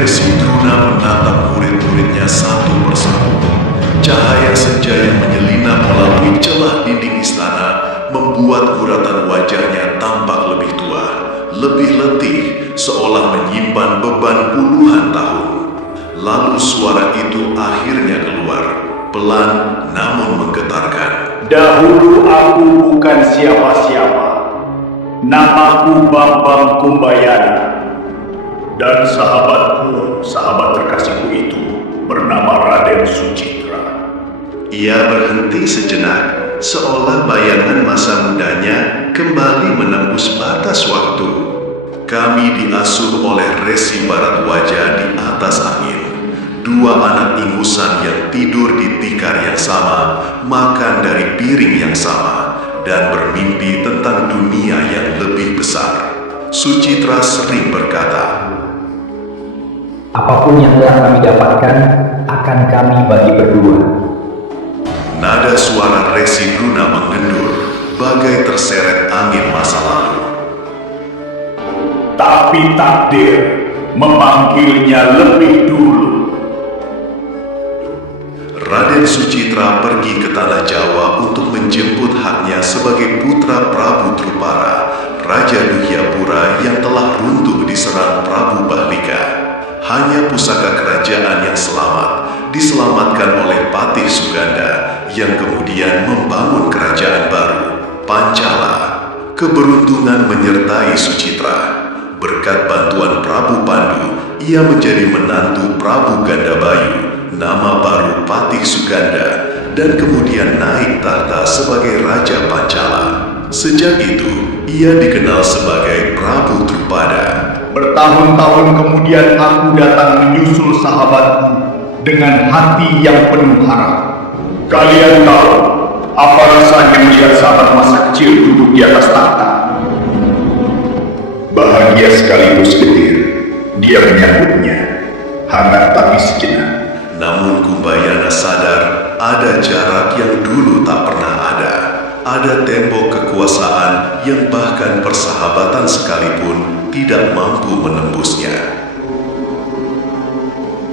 Resi Druna menatap murid-muridnya satu persatu. Cahaya senja yang menyelinap melalui celah dinding istana membuat guratan wajahnya tampak lebih tua, lebih letih, seolah menyimpan beban puluhan tahun. Lalu suara itu akhirnya keluar, pelan namun menggetarkan. Dahulu aku bukan siapa-siapa. Namaku Bambang Kumbayana. Dan sahabatku, sahabat terkasihku itu bernama Raden Sucitra. Ia berhenti sejenak, seolah bayangan masa mudanya kembali menembus batas waktu. Kami diasuh oleh Resi Bharadwaja di atas angin. Dua anak ingusan yang tidur di tikar yang sama, makan dari piring yang sama, dan bermimpi tentang dunia yang lebih besar. Sucitra sering berkata, apapun yang telah kami dapatkan, akan kami bagi berdua. Nada suara Resi Druna menggendur, bagai terseret angin masa lalu. Tapi takdir memanggilnya lebih dulu. Raden Sucitra pergi ke tanah Jawa untuk menjemput haknya sebagai putra Prabu Drupara, Raja Duhyapura yang telah runtuh diserang Prabu Bahlika. Hanya pusaka kerajaan yang selamat diselamatkan oleh Patih Suganda yang kemudian membangun kerajaan baru, Pancala. Keberuntungan menyertai Sucitra. Berkat bantuan Prabu Pandu, ia menjadi menantu Prabu Gandabayu, nama baru Patih Suganda, dan kemudian naik tahta sebagai Raja Pancala. Sejak itu, ia dikenal sebagai Prabu Drupada. Bertahun-tahun kemudian aku datang menyusul sahabatku dengan hati yang penuh harap. Kalian tahu apa rasanya melihat sahabat masa kecil duduk di atas tahta? Bahagia sekaligus getir. Dia menyambutnya, hangat tapi sejenak. Namun Kumbayana sadar ada jarak yang dulu tak pernah ada. Ada tembok kekuasaan yang bahkan persahabatan sekalipun tidak mampu menembusnya.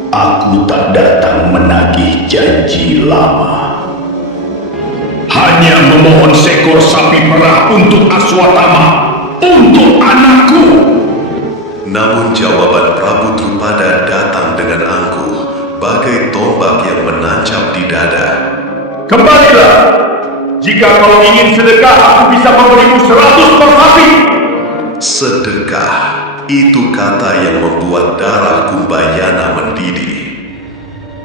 Aku tak datang menagih janji lama. Hanya memohon seekor sapi perah untuk Aswatama, untuk anakku. Namun jawaban Prabu Drupada datang dengan angkuh, bagai tombak yang menancap di dada. Kembalilah. Jika kau ingin sedekah, aku bisa memberimu 100 per sapi. Sedekah, itu kata yang membuat darah Kumbayana mendidih.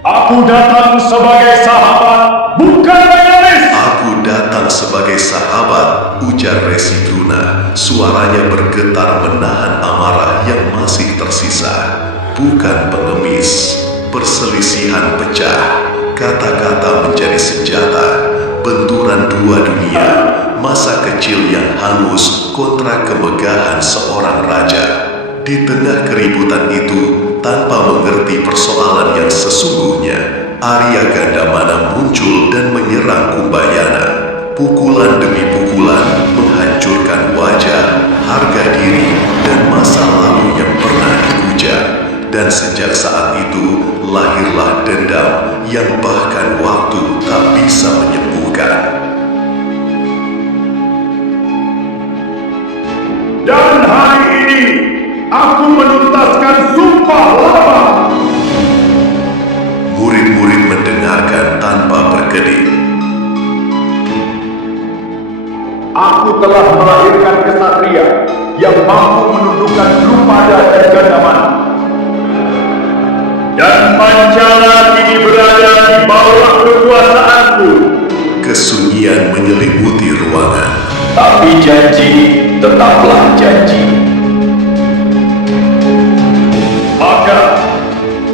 Aku datang sebagai sahabat, bukan pengemis. Aku datang sebagai sahabat, ujar Resi Druna. Suaranya bergetar menahan amarah yang masih tersisa. Bukan pengemis. Perselisihan pecah. Kata-kata menjadi senjata. Benturan dua dunia, masa kecil yang hangus kontra kemegahan seorang raja. Di tengah keributan itu, tanpa mengerti persoalan yang sesungguhnya, Arya Gandamana muncul dan menyerang Kumbayana. Pukulan demi pukulan menghancurkan wajah, harga diri, dan masa lalu yang pernah dipuja. Dan sejak saat itu, lahirlah dendam yang bahkan waktu tak bisa menyembuhkan. Dan hari ini, aku menuntaskan sumpah lama. Murid-murid mendengarkan tanpa berkedip. Aku telah melahirkan kesatria yang mampu menundukkan Drupada dan Gandamana. Dan Pancala kini berada di bawah kekuasaanku. Kesunyian menyelimuti ruangan. Tapi janji tetaplah janji. Maka,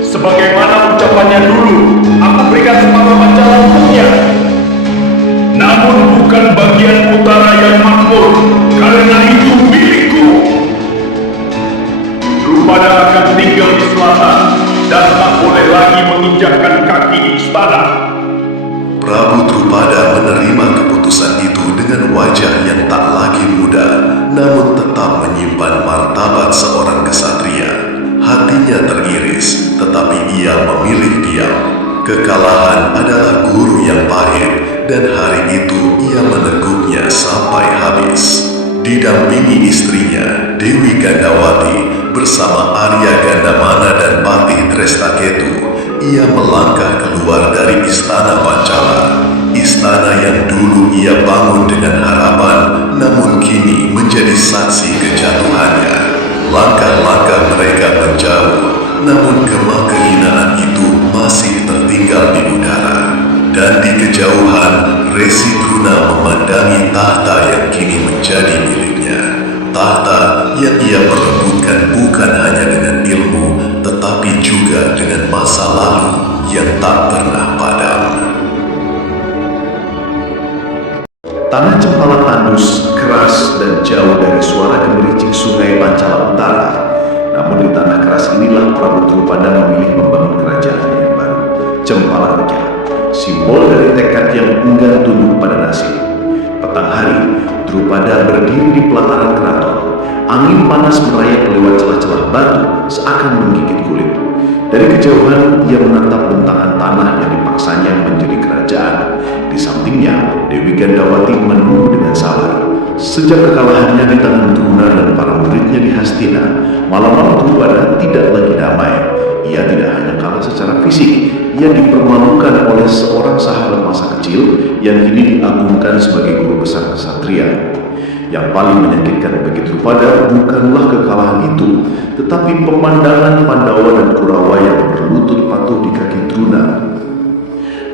sebagaimana ucapannya dulu, aku berikan separuh Pancala untuknya. Namun bukan bagian utara yang makmur, karena itu milikku. Drupada akan tinggal di selatan dan tak boleh lagi menginjakkan kaki di istana. Prabu Drupada menerima keputusan itu dengan wajah yang tak lagi muda, namun tetap menyimpan martabat seorang kesatria. hatinya teriris, tetapi ia memilih diam. Kekalahan adalah guru yang pahit, dan hari itu ia meneguknya sampai habis. Didampingi istrinya, Dewi Gandawati, bersama Arya Gandamana dan Patih Drestaketu, ia melangkah keluar dari istana Pancala. Istana yang dulu ia bangun dengan harapan, namun kini menjadi saksi kejatuhannya. Langkah-langkah mereka menjauh, namun gema kehinaan itu masih tertinggal di udara. Dan di kejauhan, Resi Druna memandangi tahta yang kini menjadi miliknya. Tahta yang ia perebutkan bukan hanya dengan ilmu, tetapi juga dengan masa lalu yang tak pernah padam. Tanah Cempala tandus, keras dan jauh dari suara gemericik sungai Pancala Utara. Namun di tanah keras inilah Prabu Drupada memilih membangun kerajaannya yang baru, Cempala Raja, simbol dari tekad yang enggan tunduk pada nasib. Petang hari, Drupada berdiri di pelataran keraton. Angin panas merayap lewat celah-celah batu seakan menggigit kulit. Dari kejauhan, ia menatap bentangan tanah yang dipaksanya menjadi kerajaan. Di sampingnya, Dewi Gandawati menunggu dengan sabar. Sejak kekalahannya di tangan Druna dan para muridnya di Hastina, malam-malam Drupada tidak lagi damai. Ia tidak hanya kalah secara fisik, ia dipermalukan oleh seorang sahabat masa kecil yang kini diagungkan sebagai guru besar kesatria. Yang paling menyakitkan bagi Drupada bukanlah kekalahan itu, tetapi pemandangan Pandawa dan Kurawa yang berlutut patuh di kaki Druna.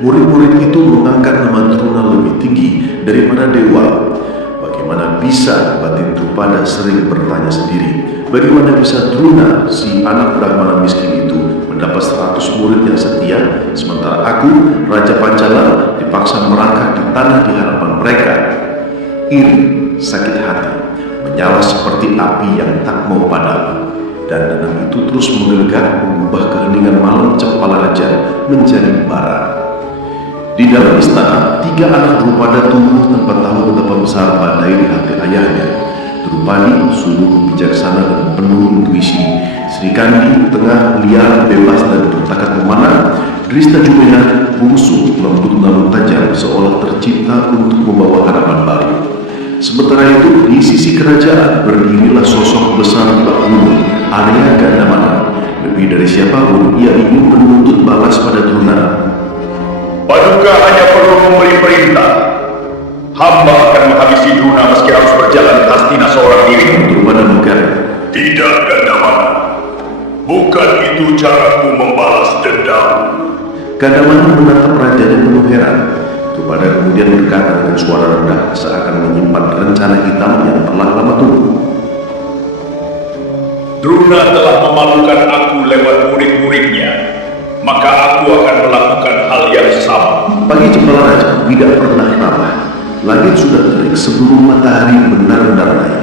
Murid-murid itu mengangkat nama Druna lebih tinggi daripada dewa. Bagaimana bisa batin Drupada sering bertanya sendiri, bagaimana bisa Druna, si anak Brahmana miskin itu, mendapat 100 murid yang setia, sementara aku, Raja Pancala, dipaksa merangkak di tanah di hadapan mereka. Iri, sakit hati, menyala seperti api yang tak mau padam, dan dendam itu terus menggelegar mengubah keheningan malam Cempala Raja menjadi bara. Di dalam istana, 3 anak Drupada tumbuh tanpa tahu betapa besar badai di hati ayahnya. Drupadi, sungguh bijaksana dan penuh intuisi. Sri Kandi, tengah liar, bebas dan bertakat memanah. Dristajumena, bungsu, lembut namun tajam, seolah tercipta untuk membawa harapan baru. Sementara itu, di sisi kerajaan berdirilah sosok besar Mbak Gunung, Arya Gandamana. Lebih dari siapapun, ia ingin menuntut balas pada Druna. Paduka hanya perlu memberi perintah. Hamba akan menghabisi Druna meski harus berjalan ke Hastina seorang diri. Drupada menggerak. Tidak, Gandamana. Bukan itu caraku membalas dendam. Gandamana menatap rajanya penuh heran. Drupada kemudian berkata dengan suara rendah seakan menyimpan rencana hitam yang telah lama tunggu. Druna telah memalukan aku lewat murid-muridnya. Maka aku akan melakukan hal yang sama. Pagi Cempala Raja tidak pernah ramah. Langit sudah terik sebelum matahari benar-benar naik.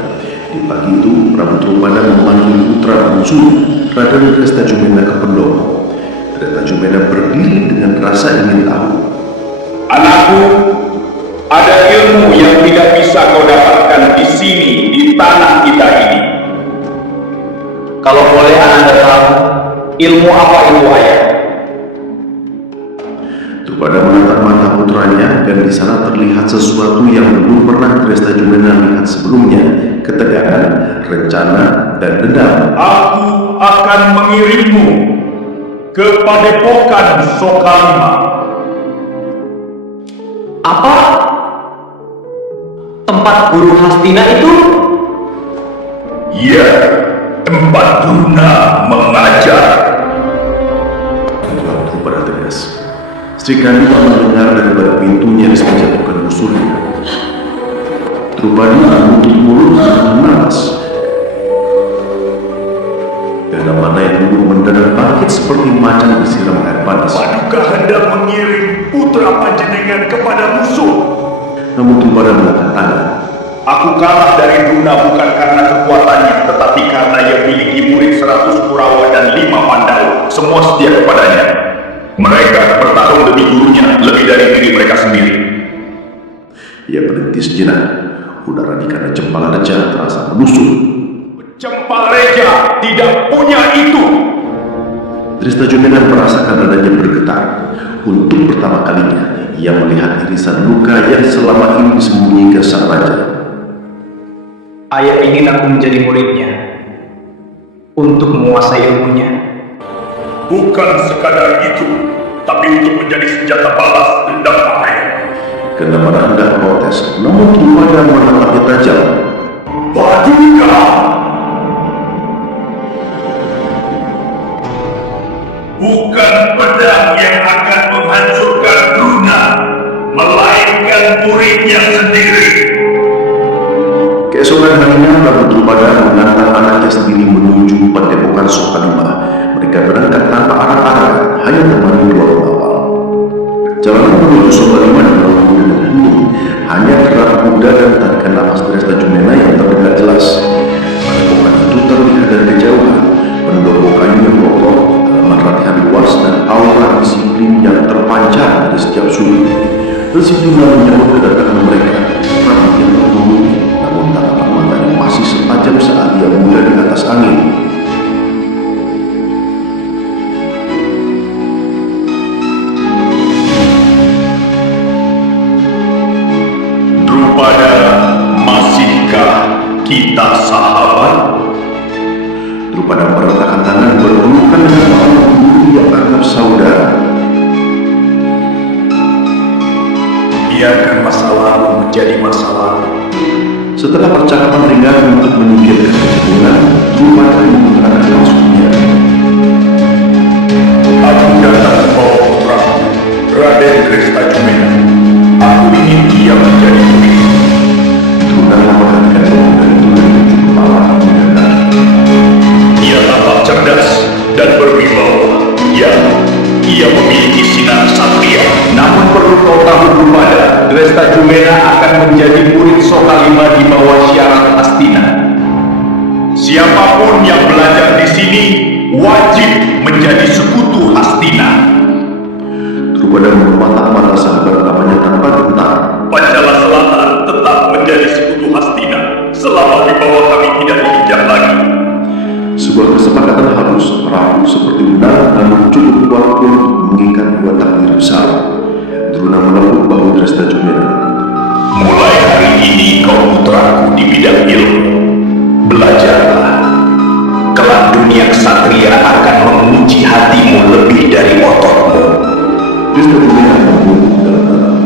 Di pagi itu, Prabu Drupada memanggil putra bungsunya, Raden Drestajumena ke pendopo. Drestajumena berdiri dengan rasa ingin tahu. Anakku, ada ilmu yang tidak bisa kau dapatkan di sini, di tanah kita ini. Kalau boleh Ananda tahu, ilmu apa itu ayah? Drupada menatap mata putranya dan di sana terlihat sesuatu yang belum pernah Drestajumena lihat sebelumnya, ketegangan, rencana, dan dendam. Aku akan mengirimmu ke padepokan Sokalima. Apa? Tempat guru Hastina itu? Ya, tempat Druna mengajar. Drupada tegas. Sri Kandi mendengar dari balik pintunya nyaris menjatuhkan busurnya. Drupadi menutup mulut dengan napas. Gandamana yang dulu mendadak bangkit seperti macan disiram air panas. Paduka hendak mengirim putra panjenengan kepada musuh. Namun Drupada mengangkat tangan. Aku kalah dari Druna bukan karena kekuatannya, tetapi karena ia memiliki murid 100 Kurawa dan 5 Pandawa. Semua setia kepadanya. Mereka bertarung demi gurunya lebih dari diri mereka sendiri. Ia berhenti sejenak. Udara di kandang Cempala Raja terasa menusuk. Cempala Raja tidak punya itu. Drestajumenan merasakan dadanya bergetar. Untuk pertama kalinya, ia melihat irisan luka yang selama ini disembunyikan sang raja. Ayah ingin aku menjadi muridnya untuk menguasai ilmunya. Bukan sekadar itu, tapi untuk menjadi senjata balas dendam ayah. Kenapa hendak protes, namun Drupada menatapnya tajam. Baduka! Bukan pedang yang akan menghancurkan Druna, melainkan muridnya sendiri. Keesokan harinya, Prabu Drupada mengantar anaknya sendiri menuju padepokan Sokalima. Mereka berangkat tanpa arah-arah, hanya temani dua pengawal. Jalanan menuju Sokalima dilalui dengan hening, hanya gerak kuda dan tarikan napas Drestadjumena yang terdengar jelas. Padepokan itu terlihat dari kejauhan, pendopo kayu yang kokoh, halaman latihan luas, dan aura disiplin yang terpancar dari setiap sudut. Resi Druna menyambut kedatangan mereka. Prabu yang termenunggu, namun tatapan matanya masih setajam saat ia muda di atas angin. Drupada, masihkah kita sahabat? Drupada merentangkan tangan berpelukan dengan orang guru yang anggap saudara. Biarkan masa lalu menjadi masa lalu. Setelah percakapan ringan untuk menyingkirkan kecemburuan, Drupada mengutarakan maksudnya. Aku datang membawa putraku, Raden Drestadjumena. Aku ingin dia menjadi murid. Druna memperhatikan pemuda itu dan menunjuk kepala dan kaki. Ia tampak cerdas dan berwibawa. Ya, ia memiliki sinar satria. Namun perlu kau tahu Drupada, Drestadjumena akan menjadi murid Sokalima di bawah syarat Hastina. Siapapun yang belajar di sini wajib menjadi sekutu Hastina. Drupada mematak mata sahabat utamanya tanpa gentar. Pancala Selatan tetap menjadi sekutu Hastina selama di bawah kami tidak diinjak lagi. Sebuah kesepakatan halus, rapuh seperti benar, namun cukup kuat untuk mengikat dua takdir besar. Druna melembut bahu Drestadjumena. Mulai hari ini kau putraku di bidang ilmu. Belajarlah. Kelak dunia ksatria akan menguji hatimu lebih dari ototmu. Drestadjumena membungkuk dalam-dalam.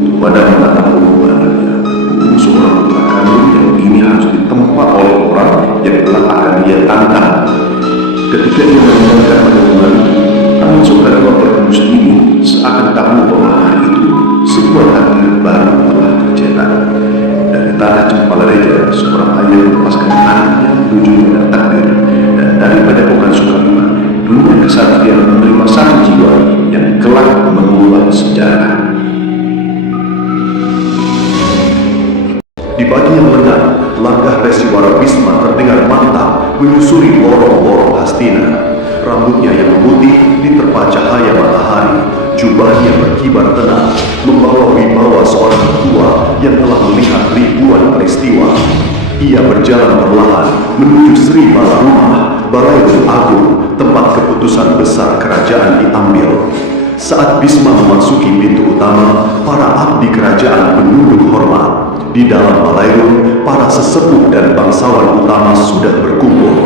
Drupada menatap punggung anaknya, punggung seorang putra kandung yang ini harus ditempa oleh orang yang telah akan dia tantang. Ketika ia meninggalkan pada bulan itu, tangan Sokalima berhembus dingin, seakan tahu bahwa hari itu sebuah takdir baru telah tercetak. Dari tanah Cempala Reja, seorang ayah melepaskan anaknya menuju medan takdir, dan dari padepokan Sokalima, dunia kesatria menerima satu jiwa yang kelak membuat sejarah. Di pagi yang lengang, langkah Resi Warabisma terdengar mantap menyusuri lorong-lorong Hastina. Rambutnya yang memutih diterpa cahaya matahari, jubahnya berkibar tenang, membawa wibawa seorang tua yang telah melihat ribuan peristiwa. Ia berjalan perlahan menuju Sri Balarumah, Balai Agung, tempat keputusan besar kerajaan diambil. Saat Bisma memasuki pintu utama, para abdi kerajaan menunduk hormat. Di dalam Balairum, para sesepuh dan bangsawan utama sudah berkumpul.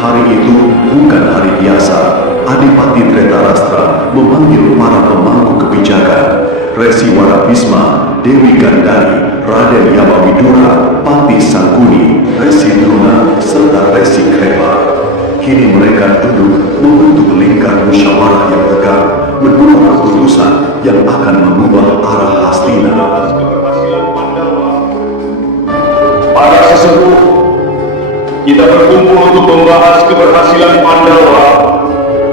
Hari itu bukan hari biasa. Adipati Dretarastra memanggil para pemangku kebijakan. Resi Warabisma, Dewi Gandari, Raden Yamawidura, Pati Sangkuni, Resi Druna, serta Resi Krepa. Kini mereka duduk membentuk lingkar musyawarah yang tegak, menunggu keputusan yang akan mengubah arah Hastina. Para sesepuh, kita berkumpul untuk membahas keberhasilan Pandawa.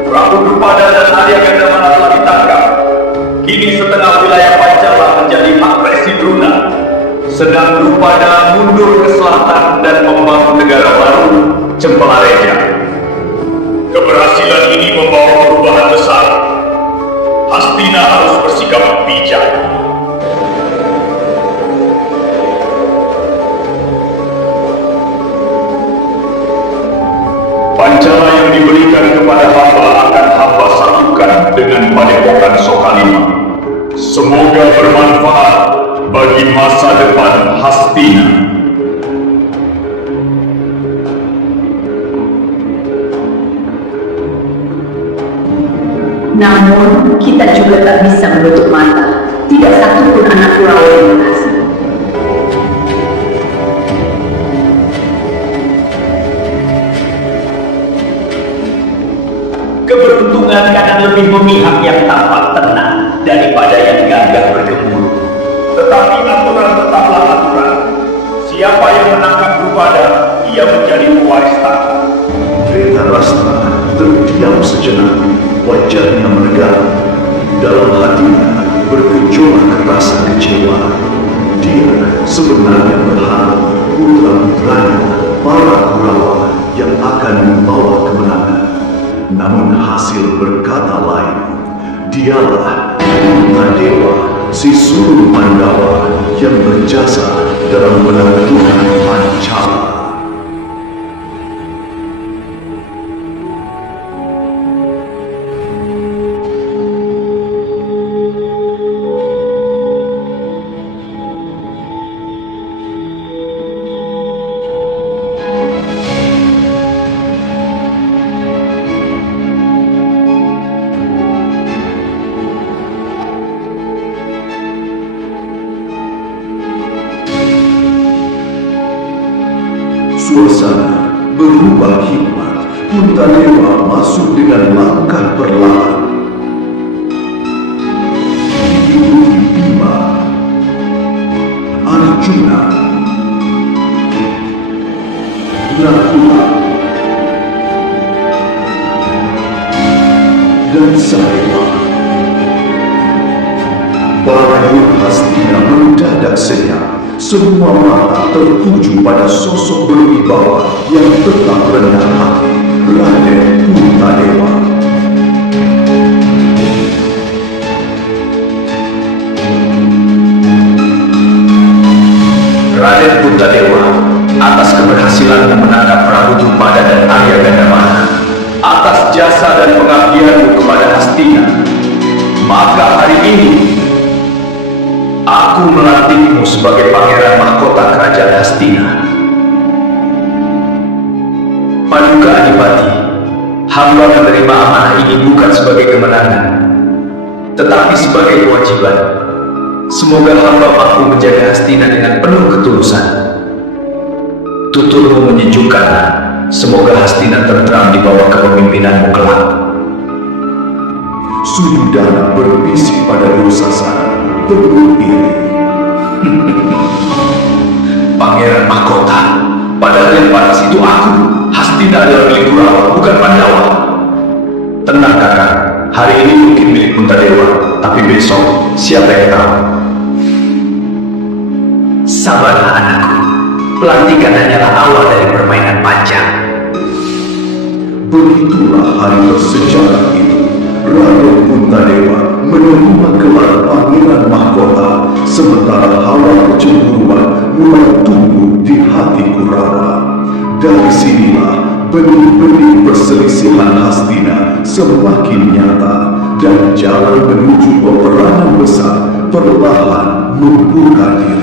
Prabu Drupada dan Arya Gandamana telah ditangkap. Kini setengah wilayah Pancala menjadi hak Resi Druna. Sedang Drupada mundur ke selatan dan membangun negara baru, Cempala Reja. Keberhasilan ini membawa perubahan besar. Hastina harus bersikap bijak. Pancala yang diberikan kepada hamba akan Namun, kita juga tak bisa menutup mata. Tidak satu pun anak Kurawa yang berhasil. Keberuntungan kadang lebih memihak yang tampak tenang daripada yang gagah bergemuruh. Tetapi aturan tetaplah aturan. Siapa yang menangkap Drupada, ia menjadi pewaris tahta. Dhritarashtra terdiam sejenak, wajahnya menegang. Dalam hatinya bergejolak rasa kecewa. Dia sebenarnya berharap putra-putranya, para Kurawa yang akan membawa kemenangan. Namun hasil berkata lain. Dialah Puntadewa, si Suru Pandawa yang berjasa dalam menaklukkan Pancala. Suasana berubah hikmat. Puntadewa masuk dengan langkah perlahan. Diikuti Bima, Arjuna, Nakula, dan Sadewa. Barayun Hastina mendadak senyap. Semua mata tertuju pada sosok berwibawa yang tetap rendah hati, Raden Puntadewa. Raden Puntadewa, atas keberhasilanmu menangkap Prabu Drupada dan Arya Gandamana, atas jasa dan pengabdianmu kepada Hastina, maka hari ini aku melantikmu sebagai pangeran mahkota kerajaan Hastina. Paduka Adipati, hamba menerima amanah ini bukan sebagai kemenangan, tetapi sebagai kewajiban. Semoga hamba mampu menjaga Hastina dengan penuh ketulusan. Tuturmu menyejukkan. Semoga Hastina tentram di bawah kepemimpinanmu kelak. Sudana berbisik pada Dursasana, penuh iri. Pangeran mahkota, padahal yang panas itu aku. Hastina adalah milik Kurawa, bukan Pandawa. Tenang kakak, hari ini mungkin milik Puntadewa, tapi besok siapa yang tahu? Sabarlah anakku, pelantikan hanyalah awal dari permainan panjang. Begitulah hari bersejarah itu. Raden Puntadewa menerima gelar pangeran mahkota, sementara hawa kecemburuan mulai tumbuh di hati Kurawa. Dari sinilah benih-benih perselisihan Hastina semakin nyata, dan jalan menuju peperangan besar perlahan membuka diri.